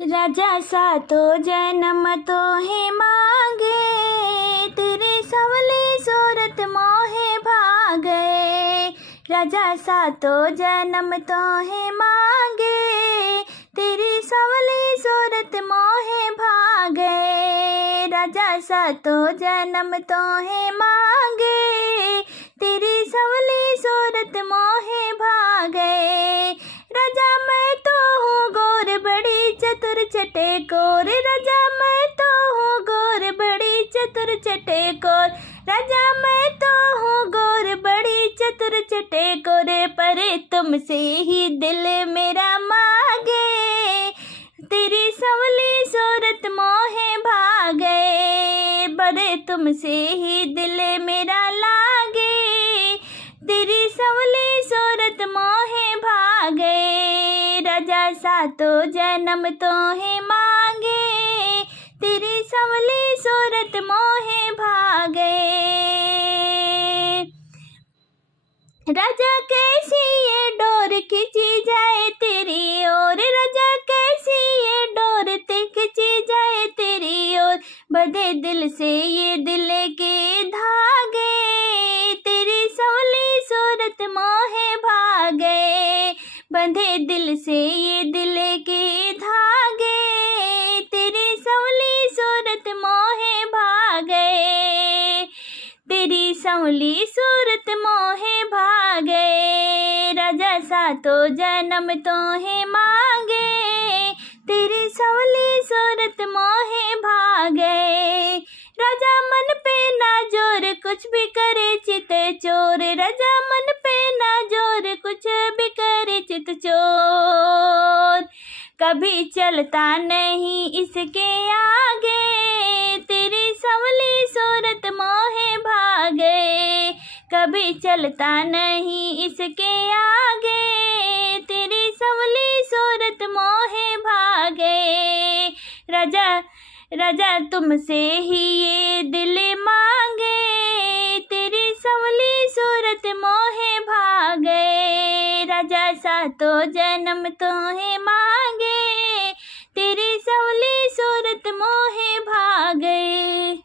राजा सातो जन्म तो है मांगे, तेरे सवली सूरत मोहे भागे। राजा सातो जन्म तो है मांगे, तेरी सवली सूरत मोहे भागे। राजा सातो जन्म तो है मांगे, तेरी सवली सूरत मोहे भागे। राजा मैं तो हूँ गोर बड़ी चतुर चटेकोर, राजा मैं तो हूँ गोर बड़ी चतुर चटेकोर। राजा मैं तो हूँ गोर बड़ी चतुर चटेकोर, पर तुमसे ही दिल मेरा मांगे, तेरी सवली सूरत मोहे भागे। पर तुमसे ही दिल मेरा लागे, तेरी सवली सूरत मोहे भागे। राजा सातो जन्म तो है मांगे, तेरी सवली सूरत मोहे भागे। राजा कैसी ये डोर खिंची जाए तेरी ओर, राजा कैसी ये डोर खिंची जाए तेरी ओर। बंधे दिल से ये दिल के धागे, तेरी सवली सूरत मोहे भागे। बंधे दिल से ये दिल के धागे, तेरी सवली सूरत मोहे भागे। तेरी सवली सूरत मोहे भागे। राजा सातो जन्म तो है मांगे, तेरी सवली सूरत मोहे भागे। राजा मन पे ना जोर कुछ भी करे चित चोर, राजा मन पे ना जोर कुछ भी करे चित चोर। कभी चलता नहीं इसके आगे, तेरी सवली सूरत मोहे भागे। कभी चलता नहीं इसके आगे, तेरी सवली सूरत मोहे भागे। राजा तुमसे ही ये दिल मांगे, तेरी सवली सूरत मोहे भागे। राजा सातो जन्म तो है मांगे, तेरी सवली सूरत मोहे भागे।